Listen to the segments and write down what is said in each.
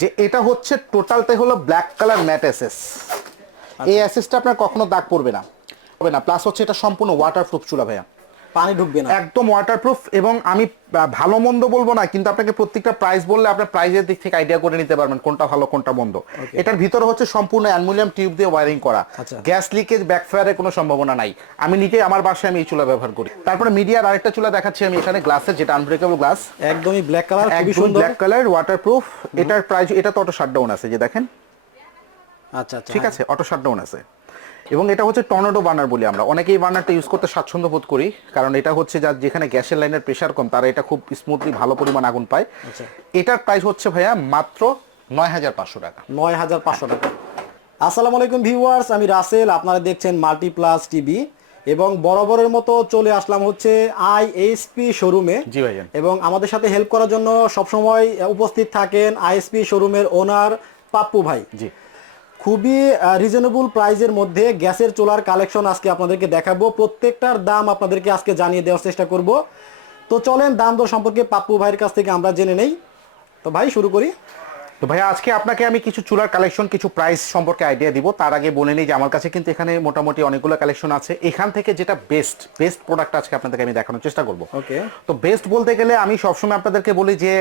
যে এটা হচ্ছে টোটালটাই হলো ব্ল্যাক কালার ম্যাট এসএস। এই এসএসটা আপনার কখনো দাগ পড়বে না, প্লাস হচ্ছে এটা সম্পূর্ণ ওয়াটারপ্রুফ চুলা ভাইয়া, পানি ঢুকবে না। একদম ওয়াটারপ্রুফ। এবং আমি ভালো মন্দ বলবো না, কিন্তু আপনাকে প্রত্যেকটা প্রাইস বললে আপনার প্রাইসের দিক থেকে আইডিয়া করে নিতে পারবেন কোনটা ভালো কোনটা মন্দ। এটার ভিতরে হচ্ছে সম্পূর্ণ অ্যালুমিনিয়াম টিউব দিয়ে ওয়্যারিং করা, গ্যাস লিকেজ ব্যাকফায়ারের কোনো সম্ভাবনা নাই। আমি নিজেই আমার বাসায় আমি এই চুলা ব্যবহার করি। তারপরে মিডিয়ার আরেকটা চুলা দেখাচ্ছি আমি এখানে, গ্লাসের, যেটা আনব্রেকেবল গ্লাস, একদমই ব্ল্যাক কালার, খুবই একদম সুন্দর, ব্ল্যাক কালার, ওয়াটারপ্রুফ। এটার প্রাইস, এটা তো অটো শাটডাউন আছে, যে দেখেন, আচ্ছা আচ্ছা, ঠিক আছে, অটো শাটডাউন আছে। এবং এটা হচ্ছে টর্নেডো বার্নার বলি আমরা, অনেকেই বার্নারটা ইউজ করতে স্বাচ্ছন্দ্য বোধ করি, কারণ এটা হচ্ছে যার যেখানে গ্যাসের লাইনের প্রেশার কম তারা এটা খুব স্মুথলি ভালো পরিমাণ আগুন পায়। এটার প্রাইস হচ্ছে ভাইয়া মাত্র ৯,৫০০ টাকা। ৯,৫০০ টাকা। আসসালামু আলাইকুম ভিউয়ার্স, আমি রাসেল, আপনারা দেখছেন মাল্টিপ্লাস টিভি এবং বরাবরের মতো চলে আসলাম হচ্ছে আইএসপি শোরুমে। জি ভাইজান। এবং আমাদের সাথে হেল্প করার জন্য সবসময় উপস্থিত থাকেন আইএসপি শোরুমের ওনার পাপ্পু ভাই। জি, খুবই রিজনেবল প্রাইজের মধ্যে গ্যাসের চুলার কালেকশন আজকে আপনাদেরকে দেখাবো। প্রত্যেকটার দাম আপনাদেরকে আজকে জানিয়ে দেওয়ার চেষ্টা করব। তো চলেন দাম দর সম্পর্কে পাপ্পু ভাইয়ের কাছ থেকে আমরা জেনে নেই। তো ভাই শুরু করি। তো ভাইয়া আজকে আপনাকে আমি কিছু চুলার কালেকশন, কিছু প্রাইস সম্পর্কে আইডিয়া দিব। তার আগে বলে নিই যে আমার কাছে কিন্তু এখানে মোটামুটি অনেকগুলো কালেকশন আছে। এখান থেকে যেটা বেস্ট প্রোডাক্ট আজকে আপনাদেরকে আমি দেখানোর চেষ্টা করব। ওকে। তো বেস্ট বলতে গেলে আমি সবসময় আপনাদেরকে বলি যে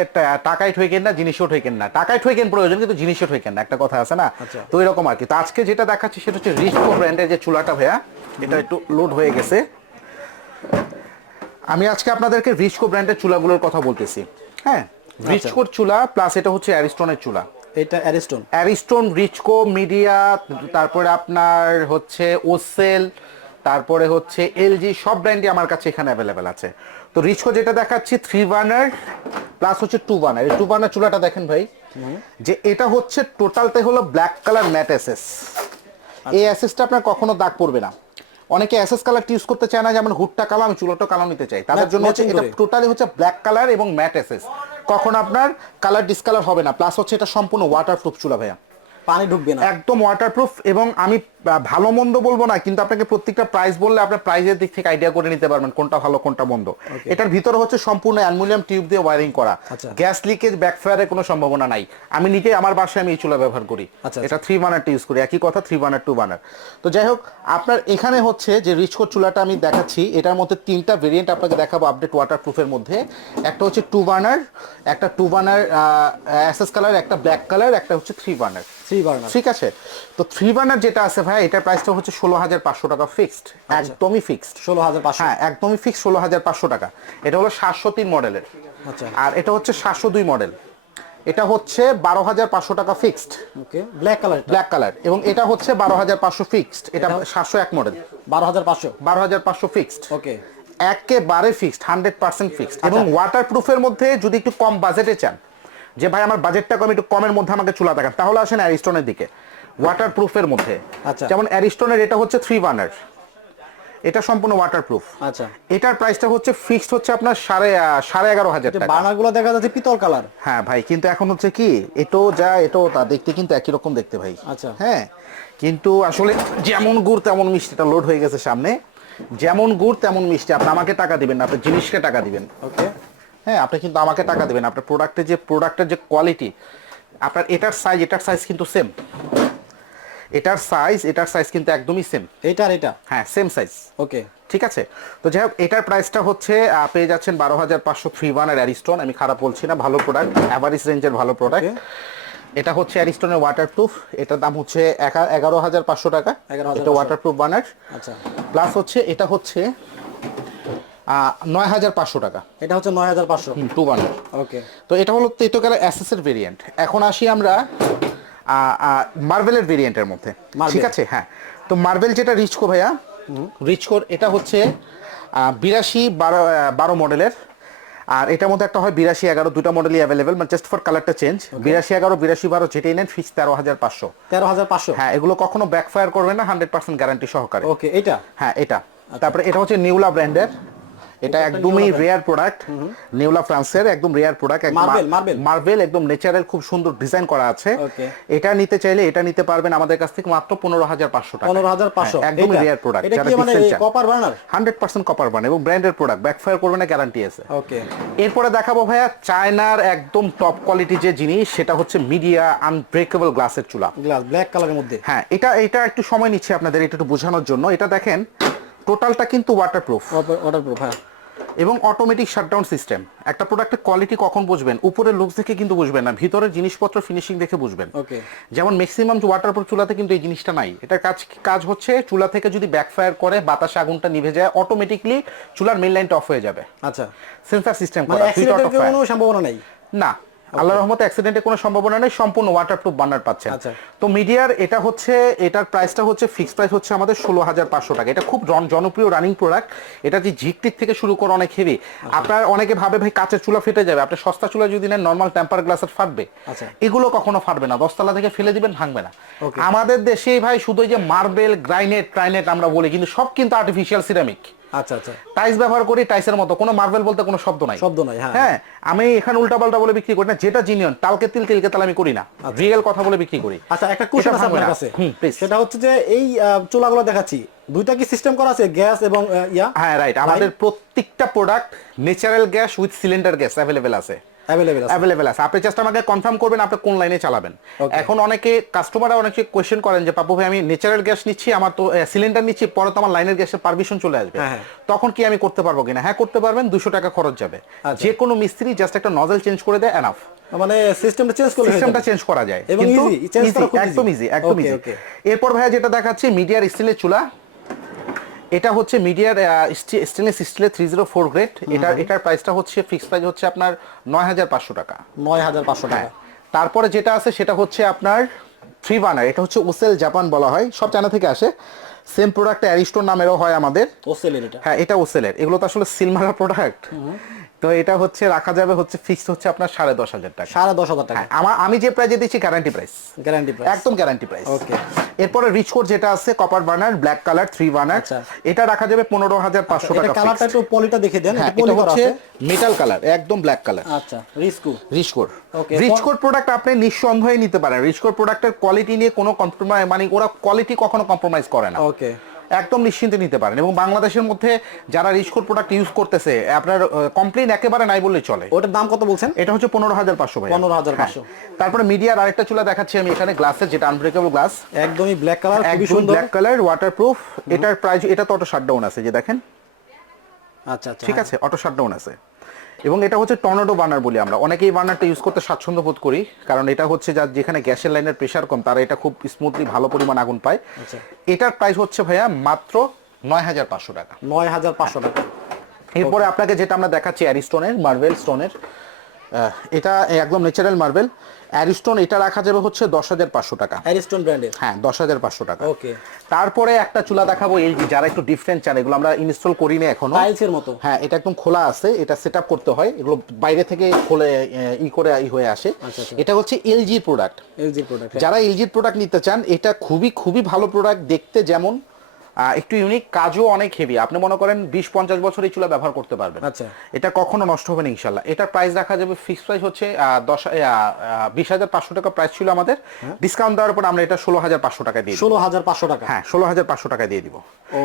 টাকায় ঠকেন না, জিনিসও ঠকেন না। টাকায় ঠকেন প্রয়োজন, কিন্তু জিনিসও ঠকেন না, একটা কথা আছে না। তো এরকম আর কি। তো আজকে যেটা দেখাচ্ছি সেটা হচ্ছে রিস্কো ব্র্যান্ডের যে চুলাটা ভাইয়া, এটা একটু লোড হয়ে গেছে। আমি আজকে আপনাদেরকে রিস্কো ব্র্যান্ডের চুলাগুলোর কথা বলতেছি। হ্যাঁ, রিচকোর চুলা, প্লাস এটা হচ্ছে অ্যারিস্টনের চুলা। এটা অ্যারিস্টন, রিচকো, মিডিয়া, তারপরে আপনার হচ্ছে ওসেল, তারপরে হচ্ছে এলজি, সব ব্র্যান্ডই আমার কাছে এখানে অ্যাভেলেবেল আছে। তো রিচকো যেটা দেখাচ্ছি 3 বার্নার প্লাস হচ্ছে 2 বার্নার। এই 2 বার্নার চুলাটা দেখেন ভাই, যে এটা হচ্ছে টোটালটাই হলো ব্ল্যাক কালার ম্যাট এসএস। এই এসএসটা আপনার কখনো দাগ পড়বে না। অনেকে এসএস কালার ইউজ করতে চায় না, যেমন হুডটা কালো, আমি চুলাটা কালো নিতে চাই, তাদের জন্য হচ্ছে এটা টোটালি হচ্ছে ব্ল্যাক কালার এবং ম্যাট এসএস। কখন আপনার কালার ডিসকালার হবে না। প্লাস হচ্ছে এটা সম্পূর্ণ ওয়াটারপ্রুফ চুলা ভাইয়া, পানি ঢুকবে না, একদম ওয়াটারপ্রুফ। এবং আমি ভালো মন্দ বলবো না, কিন্তু আপনাকে প্রত্যেকটা প্রাইস বললে আপনার প্রাইসের দিক থেকে আইডিয়া করে নিতে পারবেন কোনটা ভালো কোনটা মন্দ। এটার ভিতরে হচ্ছে সম্পূর্ণ অ্যালুমিনিয়াম টিউব দিয়ে ওয়্যারিং করা, গ্যাস লিকেজ ব্যাকফায়ারের কোনো সম্ভাবনা নাই। আমি নিজেই আমার বাসায় আমি এই চুলা ব্যবহার করি। এটা 3 বার্নারটা ইউজ করি, একই কথা, 3 বার্নার 2 বার্নার। তো যাই হোক, আপনার এখানে হচ্ছে যে রিচকো চুলাটা আমি দেখাচ্ছি, এটার মধ্যে 3টা ভেরিয়েন্ট আপনাকে দেখাবো আপডেট ওয়াটারপ্রুফের মধ্যে। একটা হচ্ছে 2 বার্নার, একটা 2 বার্নার এসএস কালার, একটা ব্ল্যাক কালার, একটা হচ্ছে 3 বার্নার। ঠিক আছে। তো 3 বার্নার যেটা আছে ভাই, এটার প্রাইসটা হচ্ছে 16,500 টাকা ফিক্সড, একদমই ফিক্সড। 16,500, হ্যাঁ, একদমই ফিক্সড 16,500 টাকা। এটা হলো 703 মডেলের। আচ্ছা। আর এটা হচ্ছে 702 মডেল। এটা হচ্ছে 12,500 টাকা ফিক্সড। ওকে, ব্ল্যাক কালার। এবং এটা হচ্ছে 12,500 ফিক্সড। এটা 701 মডেল, 12,500 ফিক্সড। ওকে, একেবারে ফিক্সড, 100% ফিক্সড। এবং ওয়াটারপ্রুফের মধ্যে যদি একটু কম বাজেটে চান, যে ভাই আমার বাজেটটা কম, একটু কমের মধ্যে আমাকে চুলা দেখান, তাহলে আসেন অ্যারিস্টনের দিকে। ওয়াটারপ্রুফের মধ্যে যেমন অ্যারিস্টনের এটা হচ্ছে 3 বার্নার, এটা সম্পূর্ণ ওয়াটারপ্রুফ। আচ্ছা। এটার প্রাইসটা হচ্ছে ফিক্সড হচ্ছে আপনার 11,500 টাকা। বার্নারগুলো দেখা যাচ্ছে পিতল কালার। হ্যাঁ ভাই, কিন্তু এখন হচ্ছে কি, এটাও যা এটাও তা, দেখতে কিন্তু একই রকম দেখতে ভাই। আচ্ছা। হ্যাঁ, কিন্তু আসলে যেমন গুড় তেমন মিষ্টিটা লোড হয়ে গেছে সামনে। যেমন গুড় তেমন মিষ্টি। আপনি আমাকে টাকা দিবেন না, আপনি জিনিসকে টাকা দিবেন। ওকে। হ্যাঁ, আপনি কিন্তু আমাকে টাকা দিবেন, আপনার প্রোডাক্টের যে কোয়ালিটি, আপনার এটার সাইজ কিন্তু সেম। এটার সাইজ কিন্তু একদমই সেম। এটা হ্যাঁ, সেম সাইজ। ওকে, ঠিক আছে। তো যাই হোক, এটার প্রাইসটা হচ্ছে পেয়ে যাচ্ছেন 12,500 3 বার্নার অ্যারিস্টন। আমি খারাপ বলছি না, ভালো প্রোডাক্ট, অ্যাভারেজ রেঞ্জের ভালো প্রোডাক্ট। এটা হচ্ছে অ্যারিস্টনের ওয়াটারপ্রুফ। এটার দাম হচ্ছে 11,500 টাকা। এটা ওয়াটারপ্রুফ বার্নার। আচ্ছা। প্লাস হচ্ছে এটা হচ্ছে 9,500 টাকা। এটা হচ্ছে 9,500, 2 বার্নার। ওকে। তো এটা হলো তেতোকালা এসএস এর ভেরিয়েন্ট। এখন আসি আমরা মার্ভেলের ভেরিয়েন্টের মধ্যে। ঠিক আছে। হ্যাঁ, তো মার্ভেল যেটা রিচকো ভাইয়া, রিচকোর এটা হচ্ছে 82-12 মডেলের। আর এটার মধ্যে একটা হয় 82-11, দুটো মডেলই অ্যাভেলেবেল, মানে জাস্ট ফর কালারটা চেঞ্জ। 82-11, 82-12 যেটাই নেন ফিক্স 13,500। 13,500, হ্যাঁ, এগুলো কখনো ব্যাকফায়ার করবে না, 100% গ্যারান্টি সহকারে। ওকে। এটা, হ্যাঁ, এটা। তারপরে এটা হচ্ছে নিউলা ব্র্যান্ডের, এটা একদমই রেয়ার প্রোডাক্ট, নিউলা ফ্রান্সের একদম রেয়ার প্রোডাক্ট, মার্বেল একদম ন্যাচারাল, খুব সুন্দর ডিজাইন করা আছে। এটা নিতে চাইলে এটা নিতে পারবেন আমাদের কাছ থেকে মাত্র 15,500 টাকা। 15,500, একদম রেয়ার প্রোডাক্ট। এটা কি মানে কপার বার্নার? 100% কপার বার্নার এবং ব্র্যান্ডেড প্রোডাক্ট, ব্যাকফায়ার করবে না, গ্যারান্টি আছে। ওকে, এরপরে দেখাবো ভাইয়া চায়নার একদম টপ কোয়ালিটি যে জিনিস, সেটা হচ্ছে মিডিয়া আনব্রেকেবল গ্লাসের চুলা, গ্লাস ব্ল্যাক কালারের মধ্যে। হ্যাঁ, এটা একটু সময় নিচ্ছে আপনাদের এটা একটু বোঝানোর জন্য। এটা দেখেন টোটালটা কিন্তু ওয়াটারপ্রুফ, হ্যাঁ, এবং অটোমেটিক শাটডাউন সিস্টেম। একটা প্রোডাক্টের কোয়ালিটি কখন বুঝবেন? উপরের লুকস দেখে কিন্তু বুঝবেন না, ভিতরের জিনিসপত্র ফিনিশিং দেখে বুঝবেন। ওকে, যেমন ম্যাক্সিমাম ওয়াটারপ্রুফ চুলাতে কিন্তু এই জিনিসটা নাই। এটার কাজ হচ্ছে চুলা থেকে যদি ব্যাকফায়ার করে বাতাসে আগুনটা নিভে যায়, অটোমেটিকলি চুলার মেইন লাইনটা অফ হয়ে যাবে। আচ্ছা, সেন্সর সিস্টেম মানে করা, অ্যাক্সিডেন্টের কোনো সম্ভাবনা নাই না, আল্লাহর রহমতে অ্যাক্সিডেন্টের কোনো সম্ভাবনা নেই, সম্পূর্ণ ওয়াটারপ্রুফ বার্নার পাচ্ছেন। তো মিডিয়ার এটা হচ্ছে, এটার প্রাইসটা হচ্ছে ফিক্সড প্রাইস হচ্ছে আমাদের 16,500 টাকা। এটা খুব জনপ্রিয় রানিং প্রোডাক্ট। এটা যে ঝিকটিক থেকে শুরু করে অনেক হেভি। আপনার অনেকে ভাবে ভাই কাঁচের চুলা ফেটে যাবে, আপনার সস্তা চুলা যদি নেন নর্মাল টেম্পার গ্লাসের ফাটবে, এগুলো কখনো ফাটবে না, 10 তলা থেকে ফেলে দিবেন, ভাঙবে না। আমাদের দেশে ভাই শুধু এই যে মার্বেল গ্রানাইট আমরা বলি, কিন্তু সব কিন্তু আর্টিফিশিয়াল সিরামিক। আচ্ছা আচ্ছা, টাইলস ব্যবহার করি, টাইলসের মতো, কোনো মার্বেল বলতে কোনো শব্দ নাই। হ্যাঁ, আমি এখানে উল্টাপাল্টা বলে বিক্রি করি না, যেটা জিনিয়ন তালকে তিলকে তাল আমি করি না, রিয়েল কথা বলে বিক্রি করি। আচ্ছা, একটা কোশ্চেন আছে আপনার কাছে, সেটা হচ্ছে যে এই চুলাগুলো দেখাচ্ছি, দুইটা কি সিস্টেম করা আছে, গ্যাস এবং হ্যাঁ রাইট, আমাদের প্রত্যেকটা product natural gas with cylinder gas available আছে। আপনি জাস্ট আমাকে কনফার্ম করবেন আপনি কোন লাইনে চালাবেন। এখন অনেকে কাস্টমাররা অনেকে কোয়েশ্চেন করেন যে পাপু ভাই আমি ন্যাচারাল গ্যাস নিচ্ছি, আমার তো সিলিন্ডার নিচ্ছি, পরে তো আমার লাইনের গ্যাসের পারমিশন চলে আসবে, তখন কি আমি করতে পারবো কিনা? হ্যাঁ করতে পারবেন, 200 টাকা খরচ যাবে। যে কোনো মিস্ত্রি জাস্ট একটা নজল চেঞ্জ করে দেয়, এনাফ। মানে সিস্টেমটা চেঞ্জ করা যায়, কিন্তু একদম ইজি। এরপর ভাইয়া যেটা দেখাচ্ছি মিডিয়ার স্টিলের চুলা, এটা হচ্ছে মিডিয়ার স্টেনলেস স্টিলের 304 গ্রেড। এটার প্রাইসটা হচ্ছে ফিক্সড প্রাইস হচ্ছে আপনার 9,500 টাকা। 9,500 টাকা। তারপরে যেটা আছে সেটা হচ্ছে আপনার 3 বার্নার, এটা হচ্ছে ওসেল জাপান বলা হয়, সব চায়না থেকে আসে। সেম প্রোডাক্ট অ্যারিস্টোন নামেরও হয় আমাদের, ওসেলের এটা। হ্যাঁ, এটা ওসেলের। এগুলো তো আসলে সিলমারা প্রোডাক্ট। তো এটা হচ্ছে রাখা যাবে হচ্ছে ফিক্সড হচ্ছে আপনার 10,500 টাকা। 10,500 টাকা। আমি যে প্রাইজে দিচ্ছি গ্যারান্টি প্রাইস, একদম গ্যারান্টি প্রাইস। ওকে, এরপরে রিচ কোড যেটা আছে copper burner black colour 3 burner, এটা রাখা যাবে 15,500 টাকা। এটা কালারটা একটু পলিটা দেখে দেন, এটা পলি করা আছে, মেটাল কালার, একদম ব্ল্যাক কালার। আচ্ছা, রিচ কোড প্রোডাক্ট আপনি নিঃসন্দেহে নিতে পারেন। রিচ কোড প্রোডাক্টের কোয়ালিটি নিয়ে কোনো কম্প্রোমাইজ, মানে ওরা কোয়ালিটি কখনো কম্প্রোমাইজ করে না। ওকে, একদম নিশ্চিন্তে নিতে পারেন। এবং বাংলাদেশের মধ্যে যারা রিচ কোড প্রোডাক্ট ইউজ করতেছে, আপনার কমপ্লেইন একেবারে নাই বললেই চলে। ওটার দাম কত বলছেন? এটা হচ্ছে 15,500 ভাই। 15,500। তারপরে মিডিয়ার আরেকটা চুলা দেখাচ্ছি আমি এখানে, গ্লাসের, যেটা আনব্রেকেবল গ্লাস, একদমই ব্ল্যাক কালার, খুবই সুন্দর ব্ল্যাক কালার, ওয়াটারপ্রুফ। এটার প্রাইস, এটা তো অটো শাটডাউন আছে, যে দেখেন। আচ্ছা আচ্ছা, ঠিক আছে, অটো শাটডাউন আছে। এবং এটা হচ্ছে টর্নেডো বার্নার বলি আমরা, অনেকেই বার্নারটা ইউজ করতে স্বাচ্ছন্দ্য বোধ করি, কারণ এটা হচ্ছে যেখানে গ্যাসের লাইনের প্রেসার কম, তারা এটা খুব স্মুথলি ভালো পরিমাণ আগুন পায়। এটার প্রাইস হচ্ছে ভাইয়া মাত্র 9,500 টাকা। 9,500 টাকা। এরপরে আপনাকে যেটা আমরা দেখাচ্ছি অ্যারিস্টোনের মার্বেল স্টোনের, এটা একদম ন্যাচারাল মার্বেল অ্যারিস্টোন, এটা রাখা যাবে হচ্ছে 10,500 টাকা। অ্যারিস্টোন ব্র্যান্ডের, হ্যাঁ, 10,500 টাকা। ওকে। তারপরে একটা চুলা দেখাবো এলজি, যারা একটু ডিফারেন্ট চান, এগুলো আমরা ইনস্টল করি না এখনো, টাইলসের মতো। হ্যাঁ, এটা একদম খোলা আছে, এটা সেটআপ করতে হয়, এগুলো বাইরে থেকে খোলে হয়ে আসে। এটা হচ্ছে এলজি প্রোডাক্ট। যারা এলজি প্রোডাক্ট নিতে চান, এটা খুবই ভালো প্রোডাক্ট, দেখতে যেমন একটু ইউনিক, কাজও অনেক হেভি। আপনি মনে করেন 20-50 বছর এই চুলা ব্যবহার করতে পারবেন। আচ্ছা, এটা কখনো নষ্ট হবে না ইনশাল্লাহ। এটার প্রাইস রাখা যাবে, ফিক্সড প্রাইস হচ্ছে 20,500 টাকা প্রাইস ছিল আমাদের, ডিসকাউন্ট দেওয়ার পর আমরা এটা 16,500 টাকা দিয়ে দিই। 16,500 টাকা, হ্যাঁ, 16,500 টাকা দিয়ে দিব।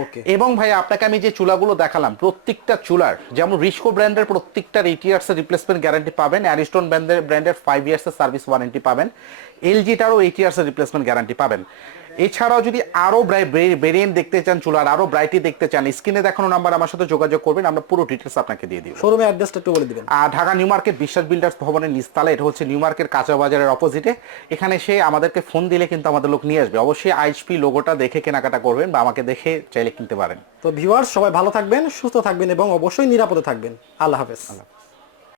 ওকে। এবং ভাই আপনাকে আমি যে চুলাগুলো দেখালাম, প্রত্যেকটা চুলার, যেমন রিচকো ব্র্যান্ডের প্রত্যেকটার 8 ইয়ার্সের রিপ্লেসমেন্ট গ্যারান্টি পাবেন, অ্যারিস্টোন ব্র্যান্ডের 5 ইয়ার্সের সার্ভিস ওয়ারেন্টি পাবেন, এলজিটারও 8 ইয়ার্সের রিপ্লেসমেন্ট গ্যারান্টি পাবেন। এছাড়াও যদি আরো ভেরিয়েন্ট দেখতে চান, চুলার আরো ব্রাইটি দেখতে চান, স্ক্রিনে দেখানো নাম্বার আমার সাথে যোগাযোগ করবেন, আমরা পুরো ডিটেইলস আপনাকে দিয়ে দিব। শোরুমের অ্যাড্রেসটা একটু বলে দিবেন। ঢাকা নিউ মার্কেট বিশ্বাস বিল্ডার্স ভবনের নিচতলা, এটা হচ্ছে নিউ মার্কেট কাঁচা বাজারের অপোজিটে। এখানে সে আমাদেরকে ফোন দিলে কিন্তু আমাদের লোক নিয়ে আসবে। অবশ্যই আইএইচপি লোগোটা দেখে কেনাকাটা করবেন, বা আমাকে দেখে চাইলে কিনতে পারেন। তো ভিউয়ার্স, সবাই ভালো থাকবেন, সুস্থ থাকবেন এবং অবশ্যই নিরাপদে থাকবেন। আল্লাহ হাফেজ।